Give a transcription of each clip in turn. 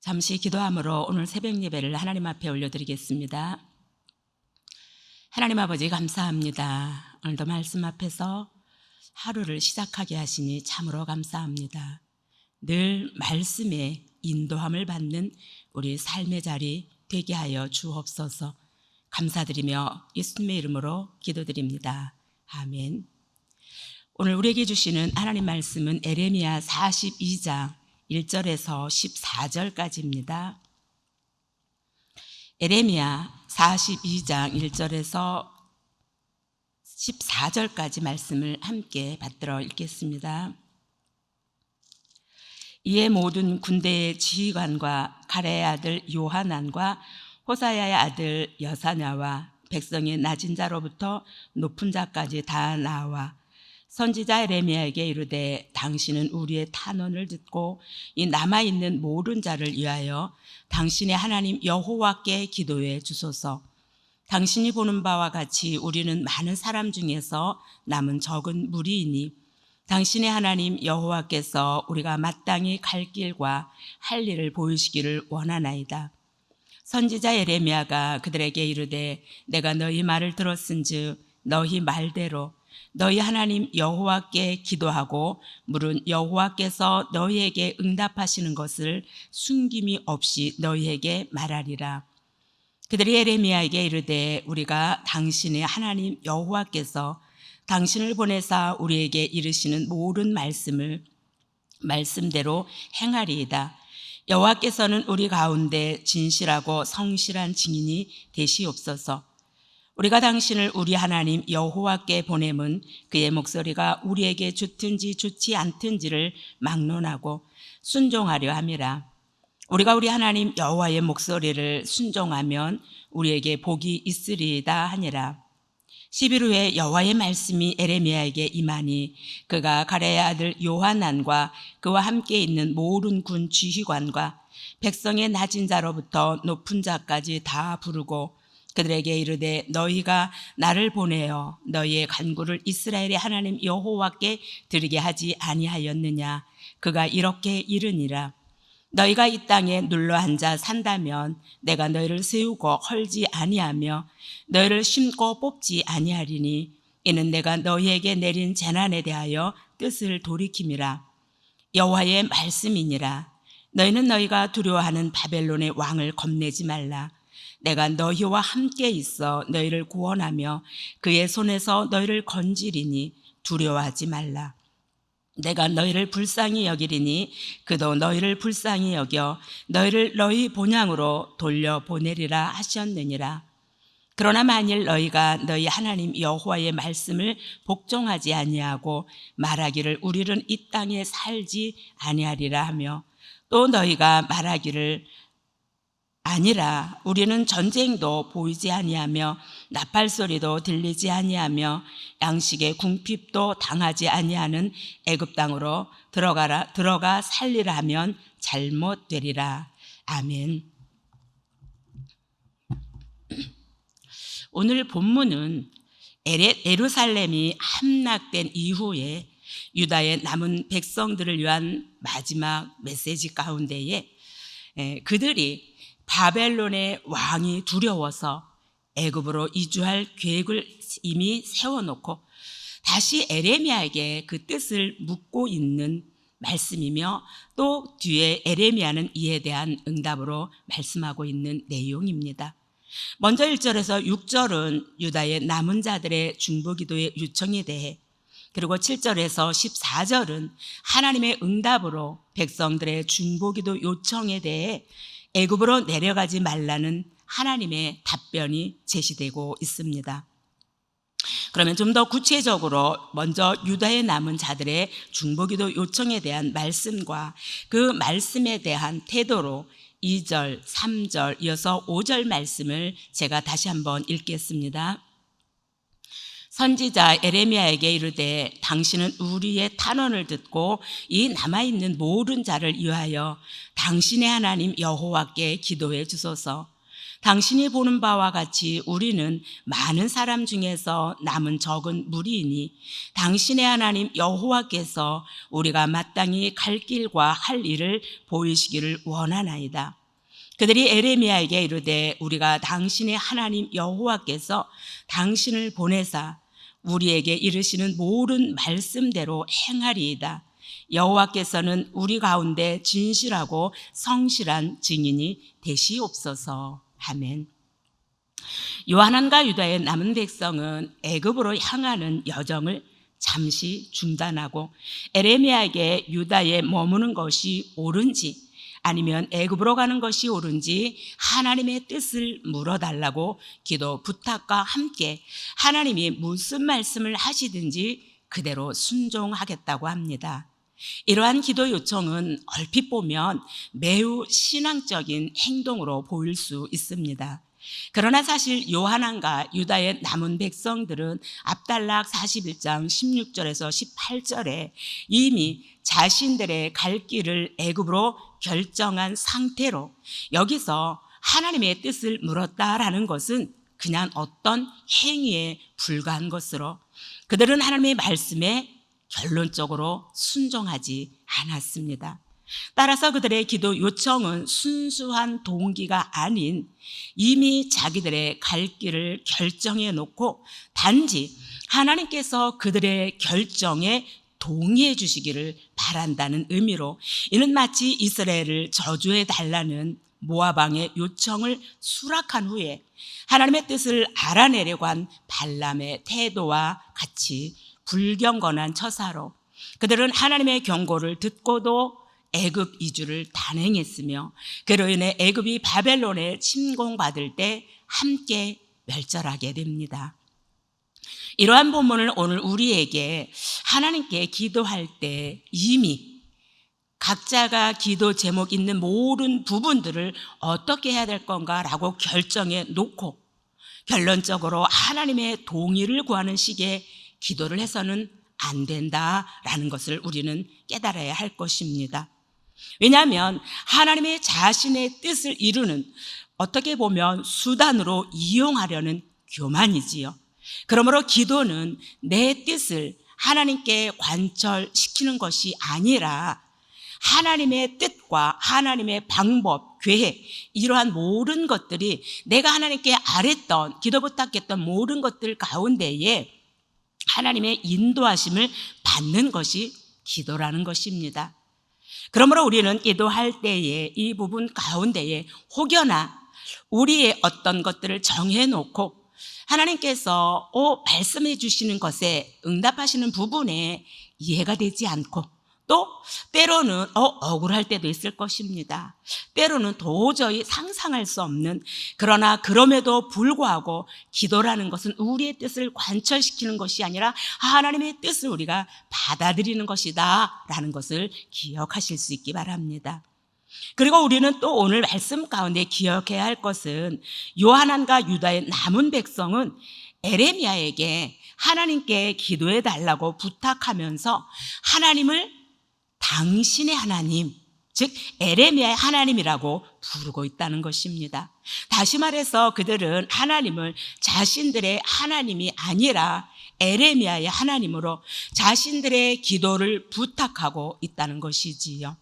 잠시 기도함으로 오늘 새벽 예배를 하나님 앞에 올려드리겠습니다. 하나님 아버지 감사합니다. 오늘도 말씀 앞에서 하루를 시작하게 하시니 참으로 감사합니다. 늘 말씀에 인도함을 받는 우리 삶의 자리 되게 하여 주옵소서. 감사드리며 예수님의 이름으로 기도드립니다. 아멘. 오늘 우리에게 주시는 하나님 말씀은 에레미야 42장 1절에서 14절까지입니다. 에레미야 42장 1절에서 14절까지 말씀을 함께 받들어 읽겠습니다. 이에 모든 군대의 지휘관과 가레의 아들 요하난과 호사야의 아들 여사냐와 백성의 낮은 자로부터 높은 자까지 다 나와 선지자 에레미야에게 이르되 당신은 우리의 탄원을 듣고 이 남아있는 모든 자를 위하여 당신의 하나님 여호와께 기도해 주소서. 당신이 보는 바와 같이 우리는 많은 사람 중에서 남은 적은 무리이니 당신의 하나님 여호와께서 우리가 마땅히 갈 길과 할 일을 보이시기를 원하나이다. 선지자 에레미야가 그들에게 이르되 내가 너희 말을 들었은즉 너희 말대로 너희 하나님 여호와께 기도하고 물은 여호와께서 너희에게 응답하시는 것을 숨김이 없이 너희에게 말하리라. 그들이 에레미야에게 이르되 우리가 당신의 하나님 여호와께서 당신을 보내사 우리에게 이르시는 모든 말씀대로 행하리이다. 여호와께서는 우리 가운데 진실하고 성실한 증인이 되시옵소서. 우리가 당신을 우리 하나님 여호와께 보냄은 그의 목소리가 우리에게 좋든지 좋지 않든지를 막론하고 순종하려 함이라. 우리가 우리 하나님 여호와의 목소리를 순종하면 우리에게 복이 있으리이다 하니라. 10일 후에 여호와의 말씀이 에레미야에게 임하니 그가 가레의 아들 요하난과 그와 함께 있는 모든 군 지휘관과 백성의 낮은 자로부터 높은 자까지 다 부르고 그들에게 이르되 너희가 나를 보내어 너희의 간구를 이스라엘의 하나님 여호와께 드리게 하지 아니하였느냐. 그가 이렇게 이르니라. 너희가 이 땅에 눌러앉아 산다면 내가 너희를 세우고 헐지 아니하며 너희를 심고 뽑지 아니하리니 이는 내가 너희에게 내린 재난에 대하여 뜻을 돌이킴이라. 여호와의 말씀이니라. 너희는 너희가 두려워하는 바벨론의 왕을 겁내지 말라. 내가 너희와 함께 있어 너희를 구원하며 그의 손에서 너희를 건지리니 두려워하지 말라. 내가 너희를 불쌍히 여기리니 그도 너희를 불쌍히 여겨 너희를 너희 본향으로 돌려보내리라 하셨느니라. 그러나 만일 너희가 너희 하나님 여호와의 말씀을 복종하지 아니하고 말하기를 우리는 이 땅에 살지 아니하리라 하며 또 너희가 말하기를 아니라 우리는 전쟁도 보이지 아니하며 나팔 소리도 들리지 아니하며 양식의 궁핍도 당하지 아니하는 애굽 땅으로 들어가 살리라 하면 잘못되리라. 아멘. 오늘 본문은 예루살렘이 함락된 이후에 유다의 남은 백성들을 위한 마지막 메시지 가운데에 그들이 바벨론의 왕이 두려워서 애굽으로 이주할 계획을 이미 세워놓고 다시 에레미야에게 그 뜻을 묻고 있는 말씀이며 또 뒤에 에레미야는 이에 대한 응답으로 말씀하고 있는 내용입니다. 먼저 1절에서 6절은 유다의 남은 자들의 중보기도의 요청에 대해, 그리고 7절에서 14절은 하나님의 응답으로 백성들의 중보기도 요청에 대해 애굽으로 내려가지 말라는 하나님의 답변이 제시되고 있습니다. 그러면 좀 더 구체적으로 먼저 유다에 남은 자들의 중보기도 요청에 대한 말씀과 그 말씀에 대한 태도로 2절, 3절, 이어서 5절 말씀을 제가 다시 한번 읽겠습니다. 선지자 에레미야에게 이르되 당신은 우리의 탄원을 듣고 이 남아있는 모든 자를 위하여 당신의 하나님 여호와께 기도해 주소서. 당신이 보는 바와 같이 우리는 많은 사람 중에서 남은 적은 무리이니 당신의 하나님 여호와께서 우리가 마땅히 갈 길과 할 일을 보이시기를 원하나이다. 그들이 에레미야에게 이르되 우리가 당신의 하나님 여호와께서 당신을 보내사 우리에게 이르시는 모든 말씀대로 행하리이다. 여호와께서는 우리 가운데 진실하고 성실한 증인이 되시옵소서. 아멘. 요한안과 유다의 남은 백성은 애굽으로 향하는 여정을 잠시 중단하고 에레미야에게 유다에 머무는 것이 옳은지 아니면 애굽으로 가는 것이 옳은지 하나님의 뜻을 물어달라고 기도 부탁과 함께 하나님이 무슨 말씀을 하시든지 그대로 순종하겠다고 합니다. 이러한 기도 요청은 얼핏 보면 매우 신앙적인 행동으로 보일 수 있습니다. 그러나 사실 요한안과 유다의 남은 백성들은 압달락 41장 16절에서 18절에 이미 자신들의 갈 길을 애굽으로 결정한 상태로 여기서 하나님의 뜻을 물었다라는 것은 그냥 어떤 행위에 불과한 것으로 그들은 하나님의 말씀에 결론적으로 순종하지 않았습니다. 따라서 그들의 기도 요청은 순수한 동기가 아닌 이미 자기들의 갈 길을 결정해 놓고 단지 하나님께서 그들의 결정에 동의해 주시기를 바란다는 의미로 이는 마치 이스라엘을 저주해 달라는 모압 왕의 요청을 수락한 후에 하나님의 뜻을 알아내려고 한 발람의 태도와 같이 불경건한 처사로 그들은 하나님의 경고를 듣고도 애굽 이주를 단행했으며 그로 인해 애굽이 바벨론에 침공받을 때 함께 멸절하게 됩니다. 이러한 본문을 오늘 우리에게 하나님께 기도할 때 이미 각자가 기도 제목 있는 모든 부분들을 어떻게 해야 될 건가라고 결정해 놓고 결론적으로 하나님의 동의를 구하는 식의 기도를 해서는 안 된다라는 것을 우리는 깨달아야 할 것입니다. 왜냐하면 하나님의 자신의 뜻을 이루는 어떻게 보면 수단으로 이용하려는 교만이지요. 그러므로 기도는 내 뜻을 하나님께 관철시키는 것이 아니라 하나님의 뜻과 하나님의 방법, 계획 이러한 모든 것들이 내가 하나님께 아랬던 기도 부탁했던 모든 것들 가운데에 하나님의 인도하심을 받는 것이 기도라는 것입니다. 그러므로 우리는 기도할 때에 이 부분 가운데에 혹여나 우리의 어떤 것들을 정해놓고 하나님께서 말씀해 주시는 것에 응답하시는 부분에 이해가 되지 않고 또 때로는 억울할 때도 있을 것입니다. 때로는 도저히 상상할 수 없는 그러나 그럼에도 불구하고 기도라는 것은 우리의 뜻을 관철시키는 것이 아니라 하나님의 뜻을 우리가 받아들이는 것이다 라는 것을 기억하실 수 있기 바랍니다. 그리고 우리는 또 오늘 말씀 가운데 기억해야 할 것은 요한안과 유다의 남은 백성은 에레미야에게 하나님께 기도해 달라고 부탁하면서 하나님을 당신의 하나님, 즉 에레미야의 하나님이라고 부르고 있다는 것입니다. 다시 말해서 그들은 하나님을 자신들의 하나님이 아니라 에레미야의 하나님으로 자신들의 기도를 부탁하고 있다는 것이지요.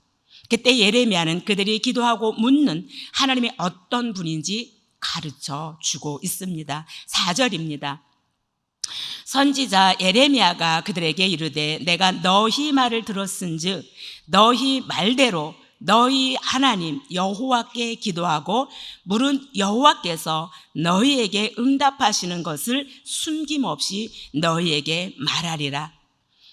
그때 예레미야는 그들이 기도하고 묻는 하나님이 어떤 분인지 가르쳐 주고 있습니다. 4절입니다. 선지자 예레미야가 그들에게 이르되 내가 너희 말을 들었은즉 너희 말대로 너희 하나님 여호와께 기도하고 물은 여호와께서 너희에게 응답하시는 것을 숨김없이 너희에게 말하리라.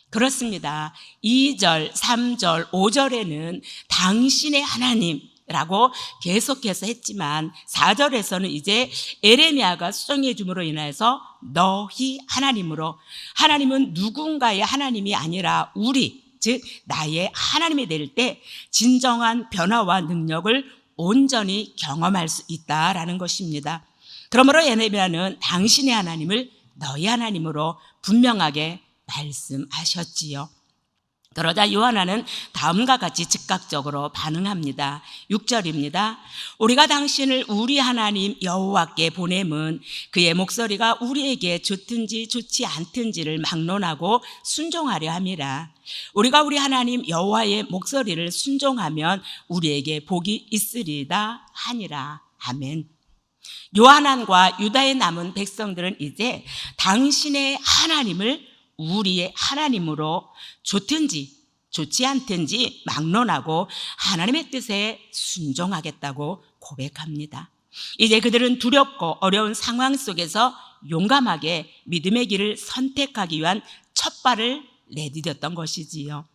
그렇습니다. 2절, 3절, 5절에는 당신의 하나님라고 계속해서 했지만 4절에서는 이제 에레미야가 수정해 줌으로 인해서 너희 하나님으로 하나님은 누군가의 하나님이 아니라 우리 즉 나의 하나님이 될 때 진정한 변화와 능력을 온전히 경험할 수 있다라는 것입니다. 그러므로 에레미야는 당신의 하나님을 너희 하나님으로 분명하게 말씀하셨지요. 그러자 요한나는 다음과 같이 즉각적으로 반응합니다. 6절입니다. 우리가 당신을 우리 하나님 여호와께 보냄은 그의 목소리가 우리에게 좋든지 좋지 않든지를 막론하고 순종하려 함이라. 우리가 우리 하나님 여호와의 목소리를 순종하면 우리에게 복이 있으리다 하니라. 아멘. 요한안과 유다에 남은 백성들은 이제 당신의 하나님을 우리의 하나님으로 좋든지 좋지 않든지 막론하고 하나님의 뜻에 순종하겠다고 고백합니다. 이제 그들은 두렵고 어려운 상황 속에서 용감하게 믿음의 길을 선택하기 위한 첫 발을 내디뎠던 것이지요.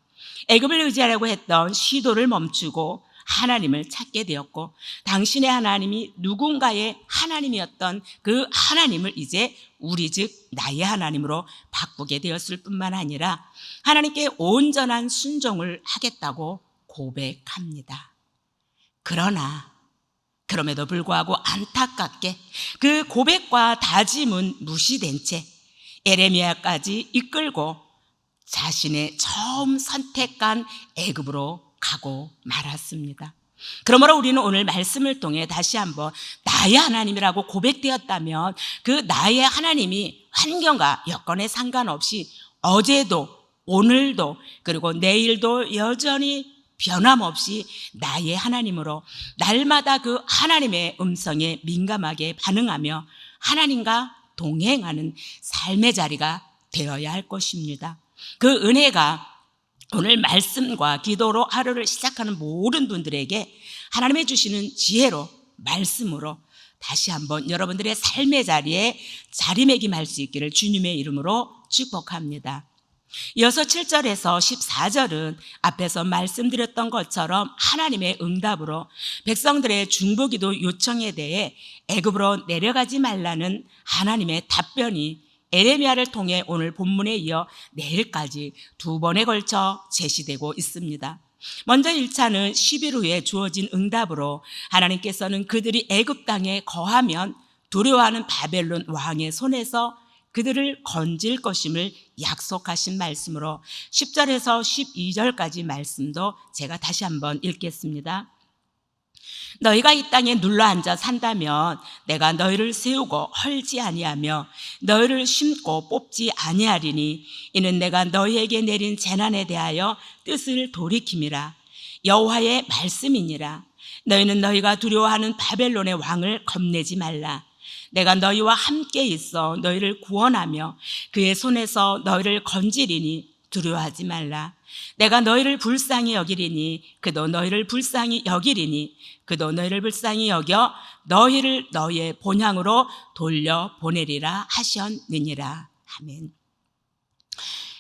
애굽을 의지하려고 했던 시도를 멈추고 하나님을 찾게 되었고, 당신의 하나님이 누군가의 하나님이었던 그 하나님을 이제 우리 즉 나의 하나님으로 바꾸게 되었을 뿐만 아니라 하나님께 온전한 순종을 하겠다고 고백합니다. 그럼에도 불구하고 안타깝게 그 고백과 다짐은 무시된 채 에레미야까지 이끌고 자신의 처음 선택한 애굽으로 가고 말았습니다. 그러므로 우리는 오늘 말씀을 통해 다시 한번 나의 하나님이라고 고백되었다면 그 나의 하나님이 환경과 여건에 상관없이 어제도 오늘도 그리고 내일도 여전히 변함없이 나의 하나님으로 날마다 그 하나님의 음성에 민감하게 반응하며 하나님과 동행하는 삶의 자리가 되어야 할 것입니다. 그 은혜가 오늘 말씀과 기도로 하루를 시작하는 모든 분들에게 하나님의 주시는 지혜로 말씀으로 다시 한번 여러분들의 삶의 자리에 자리매김할 수 있기를 주님의 이름으로 축복합니다. 이어서 7절에서 14절은 앞에서 말씀드렸던 것처럼 하나님의 응답으로 백성들의 중보기도 요청에 대해 애굽으로 내려가지 말라는 하나님의 답변이 에레미야를 통해 오늘 본문에 이어 내일까지 두 번에 걸쳐 제시되고 있습니다. 먼저 1차는 10일 후에 주어진 응답으로 하나님께서는 그들이 애굽 땅에 거하면 두려워하는 바벨론 왕의 손에서 그들을 건질 것임을 약속하신 말씀으로 10절에서 12절까지 말씀도 제가 다시 한번 읽겠습니다. 너희가 이 땅에 눌러앉아 산다면 내가 너희를 세우고 헐지 아니하며 너희를 심고 뽑지 아니하리니 이는 내가 너희에게 내린 재난에 대하여 뜻을 돌이킴이라. 여호와의 말씀이니라. 너희는 너희가 두려워하는 바벨론의 왕을 겁내지 말라. 내가 너희와 함께 있어 너희를 구원하며 그의 손에서 너희를 건지리니 두려워하지 말라. 내가 너희를 불쌍히 여기리니 그도 너희를 불쌍히 여기리니 그도 너희를 불쌍히 여겨 너희를 너희의 본향으로 돌려보내리라 하셨느니라. 아멘.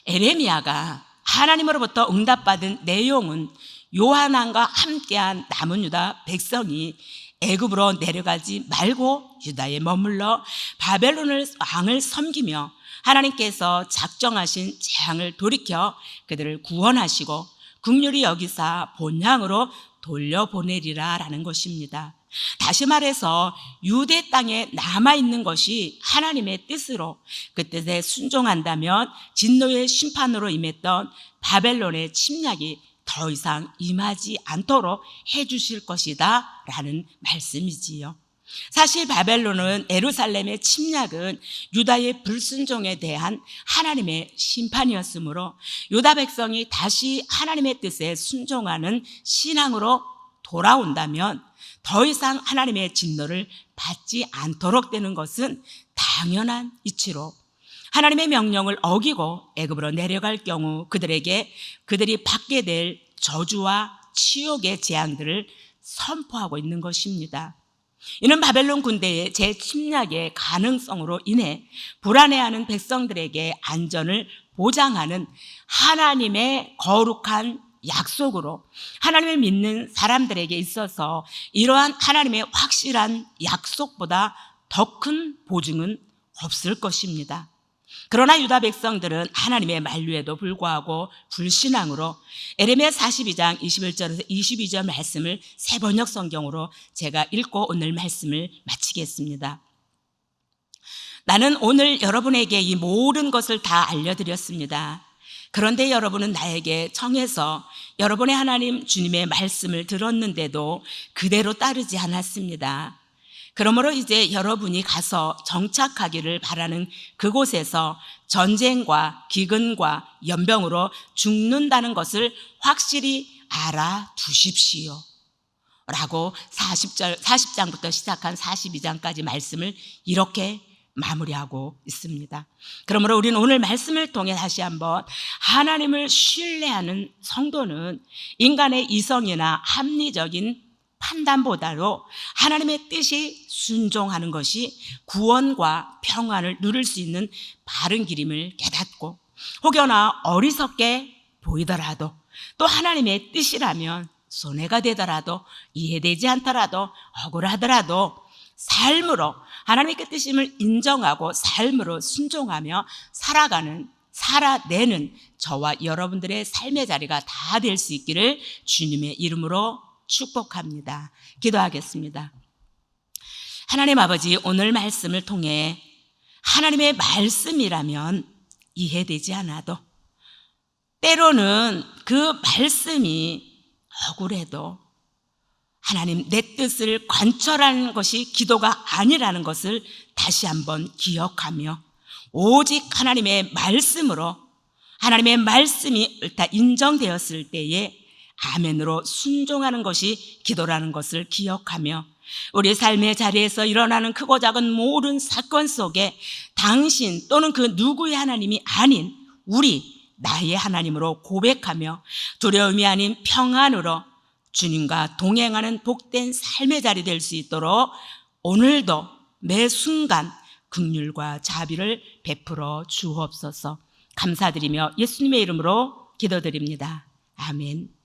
에레미야가 하나님으로부터 응답받은 내용은 요한왕과 함께한 남은 유다 백성이 애굽으로 내려가지 말고 유다에 머물러 바벨론을 왕을 섬기며 하나님께서 작정하신 재앙을 돌이켜 그들을 구원하시고 긍휼히 여기사 본향으로 돌려보내리라 라는 것입니다. 다시 말해서 유대 땅에 남아있는 것이 하나님의 뜻으로 그 뜻에 순종한다면 진노의 심판으로 임했던 바벨론의 침략이 더 이상 임하지 않도록 해주실 것이다 라는 말씀이지요. 사실 바벨론은 예루살렘의 침략은 유다의 불순종에 대한 하나님의 심판이었으므로 유다 백성이 다시 하나님의 뜻에 순종하는 신앙으로 돌아온다면 더 이상 하나님의 진노를 받지 않도록 되는 것은 당연한 이치로 하나님의 명령을 어기고 애굽으로 내려갈 경우 그들이 받게 될 저주와 치욕의 재앙들을 선포하고 있는 것입니다. 이는 바벨론 군대의 재침략의 가능성으로 인해 불안해하는 백성들에게 안전을 보장하는 하나님의 거룩한 약속으로 하나님을 믿는 사람들에게 있어서 이러한 하나님의 확실한 약속보다 더 큰 보증은 없을 것입니다. 그러나 유다 백성들은 하나님의 만류에도 불구하고 불신앙으로 에레미야 42장 21절에서 22절 말씀을 새번역 성경으로 제가 읽고 오늘 말씀을 마치겠습니다. 나는 오늘 여러분에게 이 모든 것을 다 알려드렸습니다. 그런데 여러분은 나에게 청해서 여러분의 하나님 주님의 말씀을 들었는데도 그대로 따르지 않았습니다. 그러므로 이제 여러분이 가서 정착하기를 바라는 그곳에서 전쟁과 기근과 연병으로 죽는다는 것을 확실히 알아두십시오 라고 40장부터 시작한 42장까지 말씀을 이렇게 마무리하고 있습니다. 그러므로 우리는 오늘 말씀을 통해 다시 한번 하나님을 신뢰하는 성도는 인간의 이성이나 합리적인 판단보다도 하나님의 뜻에 순종하는 것이 구원과 평안을 누릴 수 있는 바른 길임을 깨닫고, 혹여나 어리석게 보이더라도 또 하나님의 뜻이라면 손해가 되더라도 이해되지 않더라도 억울하더라도 삶으로 하나님의 뜻임을 인정하고 삶으로 순종하며 살아내는 저와 여러분들의 삶의 자리가 다 될 수 있기를 주님의 이름으로 축복합니다. 기도하겠습니다. 하나님 아버지, 오늘 말씀을 통해 하나님의 말씀이라면 이해되지 않아도, 때로는 그 말씀이 억울해도 하나님 내 뜻을 관철하는 것이 기도가 아니라는 것을 다시 한번 기억하며 오직 하나님의 말씀으로, 하나님의 말씀이 옳다 인정되었을 때에 아멘으로 순종하는 것이 기도라는 것을 기억하며, 우리 삶의 자리에서 일어나는 크고 작은 모든 사건 속에 당신 또는 그 누구의 하나님이 아닌 나의 하나님으로 고백하며 두려움이 아닌 평안으로 주님과 동행하는 복된 삶의 자리 될 수 있도록 오늘도 매 순간 긍휼과 자비를 베풀어 주옵소서. 감사드리며 예수님의 이름으로 기도드립니다. 아멘.